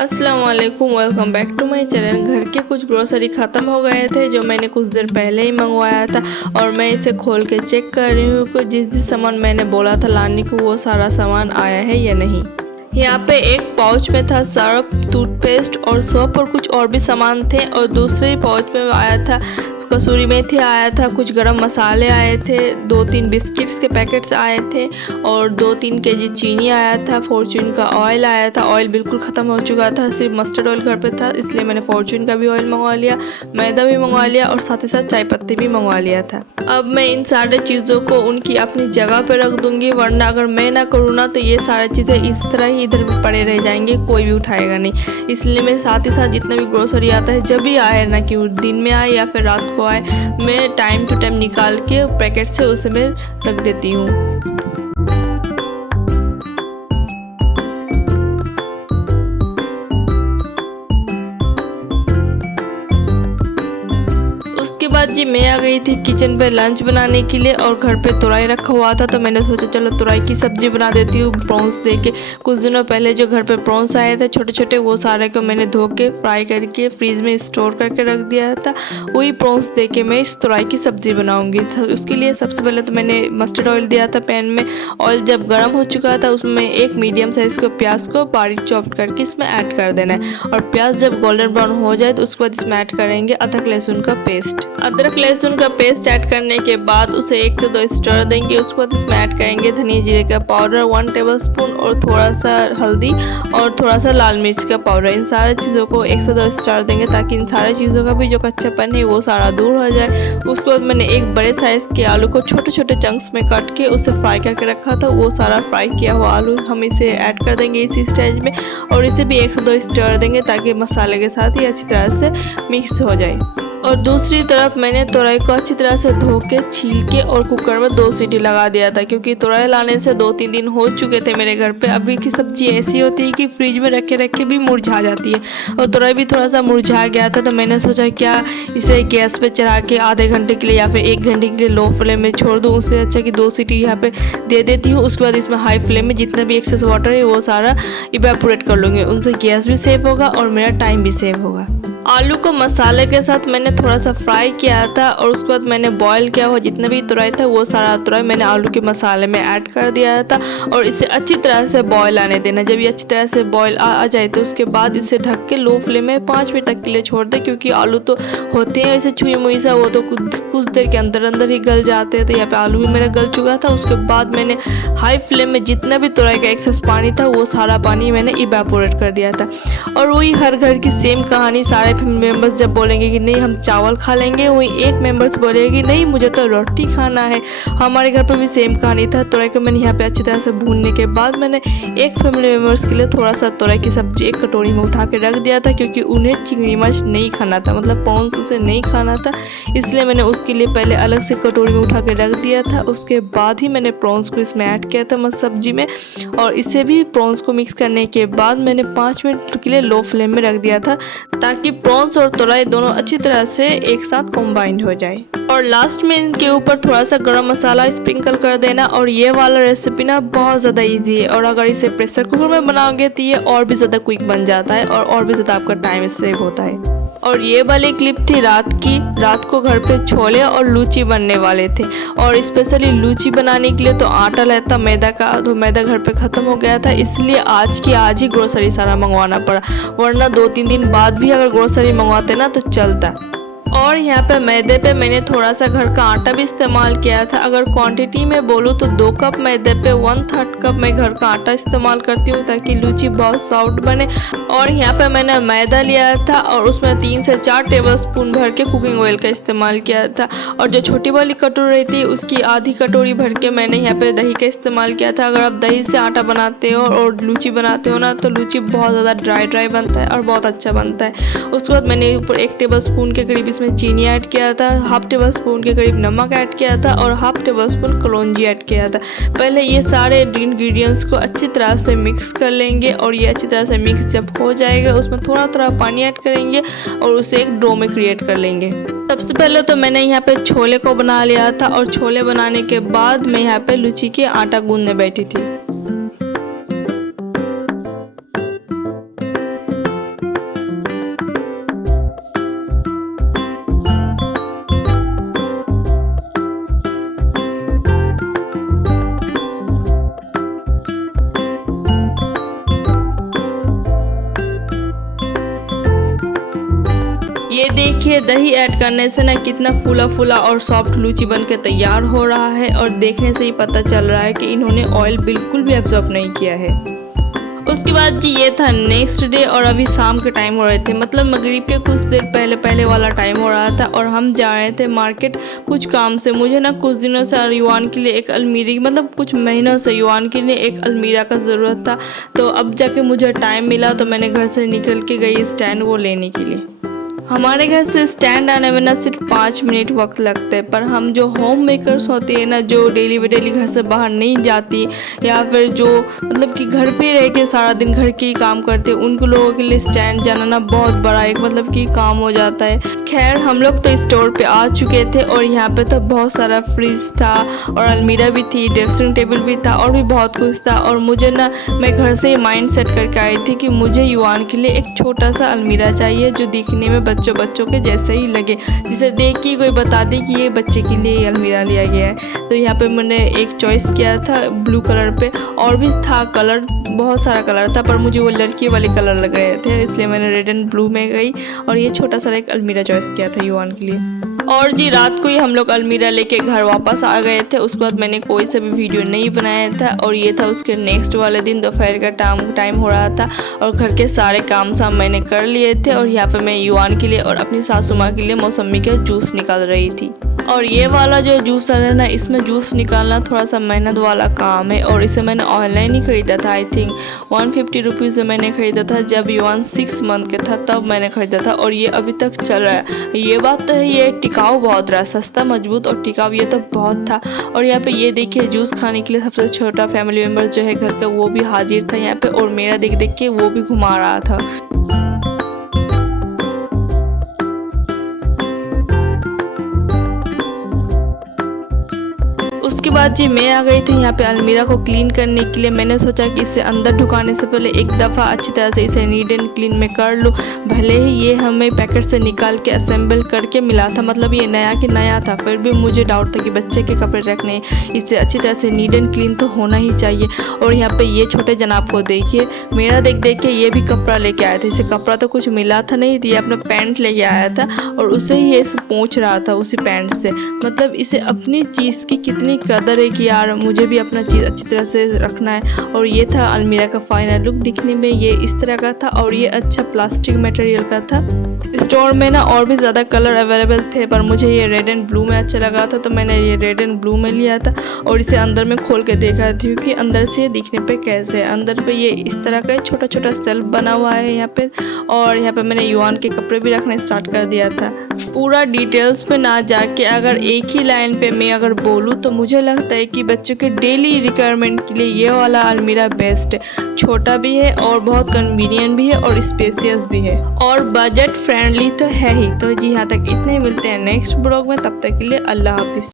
अस्सलाम वालेकुम, welcome back to my channel. घर के कुछ ग्रोसरी ख़त्म हो गए थे जो मैंने कुछ देर पहले ही मंगवाया था और मैं इसे खोल के चेक कर रही हूँ कि जिस सामान मैंने बोला था लाने को वो सारा सामान आया है या नहीं। यहाँ पे एक पाउच में था सर्फ, टूथपेस्ट और सोप और कुछ और भी सामान थे, और दूसरे पाउच में आया था कसूरी मेथी आया था, कुछ गरम मसाले आए थे, 2-3 बिस्किट्स के पैकेट्स आए थे और 2-3 केजी चीनी आया था। फॉर्च्यून का ऑयल आया था, ऑयल बिल्कुल ख़त्म हो चुका था, सिर्फ मस्टर्ड ऑयल घर पे था, इसलिए मैंने फॉर्च्यून का भी ऑयल मंगवा लिया, मैदा भी मंगवा लिया और साथ ही साथ चाय पत्ती भी मंगवा लिया था। अब मैं इन सारे चीज़ों को उनकी अपनी जगह पर रख दूंगी, वरना अगर मैं ना करूँ ना तो ये सारी चीज़ें इस तरह ही इधर पड़े रह जाएंगे, कोई भी उठाएगा नहीं। इसलिए मैं साथ ही साथ जितना भी ग्रोसरी आता है, जब भी आए ना कि दिन में आए या फिर रात को आए, मैं टाइम टू टाइम निकाल के पैकेट से उसे मैं रख देती हूँ। उसके बाद जी मैं आ गई थी किचन पे लंच बनाने के लिए, और घर पे तुरई रखा हुआ था तो मैंने सोचा चलो तुरई की सब्जी बना देती हूँ प्रॉन्स दे के। कुछ दिनों पहले जो घर पे प्रॉन्स आए थे छोटे छोटे, वो सारे को मैंने धो के फ्राई करके फ्रीज में स्टोर करके रख दिया था। वही प्रॉन्स दे के मैं इस तुरई की सब्जी बनाऊंगी। तो उसके लिए सबसे पहले तो मैंने मस्टर्ड ऑयल दिया था पैन में। ऑयल जब गर्म हो चुका था उसमें एक मीडियम साइज को प्याज को बारीक चॉप करके इसमें ऐड कर देना है, और प्याज जब गोल्डन ब्राउन हो जाए तो उसके बाद इसमें ऐड करेंगे अदरक लहसुन का पेस्ट। अदरक लहसुन का पेस्ट ऐड करने के बाद उसे 1 से 2 स्टर देंगे। उसके बाद इसमें ऐड करेंगे धनिया जीरे का पाउडर 1 टेबलस्पून और थोड़ा सा हल्दी और थोड़ा सा लाल मिर्च का पाउडर। इन सारी चीज़ों को 1 से 2 स्टर देंगे ताकि इन सारी चीज़ों का भी जो कच्चापन है वो सारा दूर हो जाए। उसके बाद मैंने एक बड़े साइज़ के आलू को छोटे छोटे चंक्स में काट के उसे फ्राई करके रखा था, वो सारा फ्राई किया हुआ आलू हम इसे ऐड कर देंगे इसी स्टेज में, और इसे भी 1 से 2 स्टर देंगे ताकि मसाले के साथ ही अच्छी तरह से मिक्स हो जाए। और दूसरी तरफ मैंने तुरई को अच्छी तरह से धो के छील के और कुकर में 2 सीटी लगा दिया था, क्योंकि तुरई लाने से 2-3 दिन हो चुके थे मेरे घर पे। अभी की सब्जी ऐसी होती है कि फ्रिज में रखे रखे भी मुरझा जाती है, और तुरई भी थोड़ा सा मुरझा गया था। तो मैंने सोचा क्या इसे गैस पे चढ़ा के आधे घंटे के लिए या फिर 1 घंटे के लिए लो फ्लेम में छोड़ दूँ, उससे अच्छा कि 2 सीटी यहाँ पे दे देती हूँ। उसके बाद इसमें हाई फ्लेम में जितना भी एक्सेस वाटर है वो सारा इवेपोरेट कर लूँगी, उनसे गैस भी सेव होगा और मेरा टाइम भी सेव होगा। आलू को मसाले के साथ मैंने थोड़ा सा फ्राई किया था, और उसके बाद मैंने बॉईल किया हुआ जितना भी तुरई था वो सारा तुरई मैंने आलू के मसाले में ऐड कर दिया था, और इसे अच्छी तरह से बॉईल आने देना। जब ये अच्छी तरह से बॉईल आ जाए तो उसके बाद इसे ढक के लो फ्लेम में 5 मिनट तक के लिए छोड़ दें, क्योंकि आलू तो होते हैं वैसे छुई मुई सा, वो तो कुछ देर के अंदर अंदर ही गल जाते हैं। तो यहाँ पे आलू भी मेरा गल चुका था। उसके बाद मैंने हाई फ्लेम में जितना भी तुरई का एक्सेस पानी था वो सारा पानी मैंने इवेपोरेट कर दिया था। और वही हर घर की सेम कहानी, सारे मेंबर्स जब बोलेंगे कि नहीं हम चावल खा लेंगे, वही एक मेंबर्स बोलेगा कि नहीं मुझे तो रोटी खाना है। हमारे घर पर भी सेम कहानी था। तुरई को मैंने यहाँ पे अच्छी तरह से भूनने के बाद मैंने एक फैमिली मेंबर्स के लिए थोड़ा सा तुरई की सब्जी एक कटोरी में उठा के रख दिया था, क्योंकि उन्हें चिंगड़ी मछ नहीं खाना था, मतलब प्रॉन्स उसे नहीं खाना था, इसलिए मैंने उसके लिए पहले अलग से कटोरी में उठा के रख दिया था। उसके बाद ही मैंने प्रॉन्स को इसमें ऐड किया था सब्जी में, और इसे भी प्रॉन्स को मिक्स करने के बाद मैंने 5 मिनट के लिए लो फ्लेम में रख दिया था, ताकि प्रॉन्स और तुरई दोनों अच्छी तरह से एक साथ कंबाइंड हो जाए। और लास्ट में इनके ऊपर थोड़ा सा गरम मसाला स्प्रिंकल कर देना। और ये वाला रेसिपी ना बहुत ज़्यादा इजी है, और अगर इसे प्रेशर कुकर में बनाओगे तो ये और भी ज़्यादा क्विक बन जाता है और भी ज़्यादा आपका टाइम सेव होता है। और ये वाली क्लिप थी रात की। रात को घर पे छोले और लूची बनने वाले थे, और स्पेशली लूची बनाने के लिए तो आटा लेता मैदा का, तो मैदा घर पे ख़त्म हो गया था, इसलिए आज ही ग्रोसरी सारा मंगवाना पड़ा, वरना 2-3 दिन बाद भी अगर ग्रोसरी मंगवाते ना तो चलता। और यहाँ पे मैदे पे मैंने थोड़ा सा घर का आटा भी इस्तेमाल किया था। अगर क्वांटिटी में बोलूँ तो 2 कप मैदे पे 1/3 कप मैं घर का आटा इस्तेमाल करती हूँ, ताकि लूची बहुत सॉफ्ट बने। और यहाँ पे मैंने मैदा लिया था और उसमें 3 से 4 टेबलस्पून भर के कुकिंग ऑयल का इस्तेमाल किया था, और जो छोटी वाली कटोरी रहती है उसकी आधी कटोरी भर के मैंने यहाँ पे दही का इस्तेमाल किया था। अगर आप दही से आटा बनाते हो और लूची बनाते हो ना, तो लूची बहुत ज़्यादा ड्राई बनता है और बहुत अच्छा बनता है। उसके बाद मैंने ऊपर 1 टेबलस्पून के करीब इसमें चीनी ऐड किया था, 1/2 टेबलस्पून के करीब नमक ऐड किया था, और 1/2 टेबलस्पून कलौंजी ऐड किया था। पहले ये सारे इंग्रेडिएंट्स को अच्छी तरह से मिक्स कर लेंगे, और ये अच्छी तरह से मिक्स जब हो जाएगा उसमें थोड़ा थोड़ा पानी ऐड करेंगे और उसे एक डो में क्रिएट कर लेंगे। सबसे पहले तो मैंने यहाँ पे छोले को बना लिया था, और छोले बनाने के बाद मैं यहाँ पे लूची के आटा गूंदने बैठी थी। देखिए दही ऐड करने से ना कितना फूला फूला और सॉफ्ट लूची बन के तैयार हो रहा है और देखने से ही पता चल रहा है कि इन्होंने ऑयल बिल्कुल भी एब्जॉर्ब नहीं किया है। उसके बाद जी ये था नेक्स्ट डे और अभी शाम के टाइम हो रहे थे, मतलब मगरिब के कुछ देर पहले वाला टाइम हो रहा था और हम जा रहे थे मार्केट कुछ काम से। मुझे ना कुछ दिनों से युवान के लिए एक अलमीरी, मतलब कुछ महीनों से युवान के लिए एक अलमीरा का ज़रूरत था। तो अब जाके मुझे टाइम मिला तो मैंने घर से निकल के गई स्टैंड वो लेने के लिए। हमारे घर से स्टैंड आने में ना सिर्फ 5 मिनट वक्त लगते हैं, पर हम जो होम मेकर्स होती है ना, जो डेली बाई डेली घर से बाहर नहीं जाती या फिर जो मतलब कि घर पे रह के सारा दिन घर के ही काम करते हैं, उनको लोगों के लिए स्टैंड जाना ना बहुत बड़ा एक मतलब कि काम हो जाता है। खैर हम लोग तो स्टोर पे आ चुके थे और यहाँ पे तो बहुत सारा फ्रिज था और अलमीरा भी थी, ड्रेसिंग टेबल भी था और भी बहुत कुछ था। और मुझे ना मैं घर से ही माइंड सेट करके आई थी कि मुझे युवान के लिए एक छोटा सा अलमीरा चाहिए जो दिखने में बच्चों के जैसे ही लगे, जिसे देख के कोई बता दे कि ये बच्चे के लिए अलमीरा लिया गया है। तो यहाँ पे मैंने एक चॉइस किया था ब्लू कलर पे, और भी था कलर, बहुत सारा कलर था, पर मुझे वो लड़की वाले कलर लग रहे थे, इसलिए मैंने रेड एंड ब्लू में गई और ये छोटा सा एक अलमीरा चॉइस किया था युवान के लिए। और जी रात को ही हम लोग अलमीरा लेके घर वापस आ गए थे। उसके बाद मैंने कोई सा भी वीडियो नहीं बनाया था और ये था उसके नेक्स्ट वाले दिन, दोपहर का टाइम हो रहा था और घर के सारे काम मैंने कर लिए थे और यहाँ पे मैं युवान के लिए और अपनी सासू माँ के लिए मौसमी का जूस निकाल रही थी। और ये वाला जो जूसर है ना, इसमें जूस निकालना थोड़ा सा मेहनत वाला काम है और इसे मैंने ऑनलाइन ही ख़रीदा था। आई थिंक 150 रुपीज़ से मैंने ख़रीदा था, जब युवान 6 मंथ के था तब मैंने ख़रीदा था और ये अभी तक चल रहा है। ये बात तो है, ये टिकाऊ बहुत रहा, सस्ता मजबूत और टिकाऊ ये तो बहुत था। और यहाँ पे ये देखिए जूस खाने के लिए सबसे छोटा फैमिली मेम्बर जो है घर का, वो भी हाजिर था यहाँ पे और मेरा देख के वो भी घुमा रहा था। उसके बाद जी मैं आ गई थी यहाँ पे अलमीरा को क्लीन करने के लिए। मैंने सोचा कि इसे अंदर ढुकाने से पहले एक दफ़ा अच्छी तरह से इसे नीट एंड क्लीन में कर लूँ। भले ही ये हमें पैकेट से निकाल के असेंबल करके मिला था, मतलब ये नया कि नया था, फिर भी मुझे डाउट था कि बच्चे के कपड़े रखने, इसे अच्छी तरह से नीट एंड क्लीन तो होना ही चाहिए। और यहाँ पे ये छोटे जनाब को देखिए, मेरा देख के ये भी कपड़ा लेके आया था। इसे कपड़ा तो कुछ मिला था नहीं, ये अपना पैंट लेके आया था और उसे ही ये पोंछ रहा था उसी पैंट से। मतलब इसे अपनी चीज़ की कितनी कदर है कि यार मुझे भी अपना चीज़ अच्छी तरह से रखना है। और ये था अलमीरा का फाइनल लुक। दिखने में ये इस तरह का था और ये अच्छा प्लास्टिक मटेरियल का था। स्टोर में ना और भी ज़्यादा कलर अवेलेबल थे, पर मुझे ये रेड एंड ब्लू में अच्छा लगा था तो मैंने ये रेड एंड ब्लू में लिया था और इसे अंदर में खोल के देखा थी कि अंदर से दिखने पे कैसे है। अंदर पे ये इस तरह का छोटा छोटा सेल्फ बना हुआ है यहाँ पे, और यहाँ पे मैंने युवान के कपड़े भी रखना स्टार्ट कर दिया था। पूरा डिटेल्स पे ना जाके अगर एक ही लाइन पे मैं अगर बोलूँ तो मुझे लगता है कि बच्चों के डेली रिक्वायरमेंट के लिए ये वाला अलमीरा बेस्ट है। छोटा भी है और बहुत कन्वीनियंट भी है और स्पेसियस भी है और बजट फ्रेंडली तो है ही। तो जी यहाँ तक इतने, मिलते हैं नेक्स्ट ब्लॉग में, तब तक के लिए अल्लाह हाफिज़।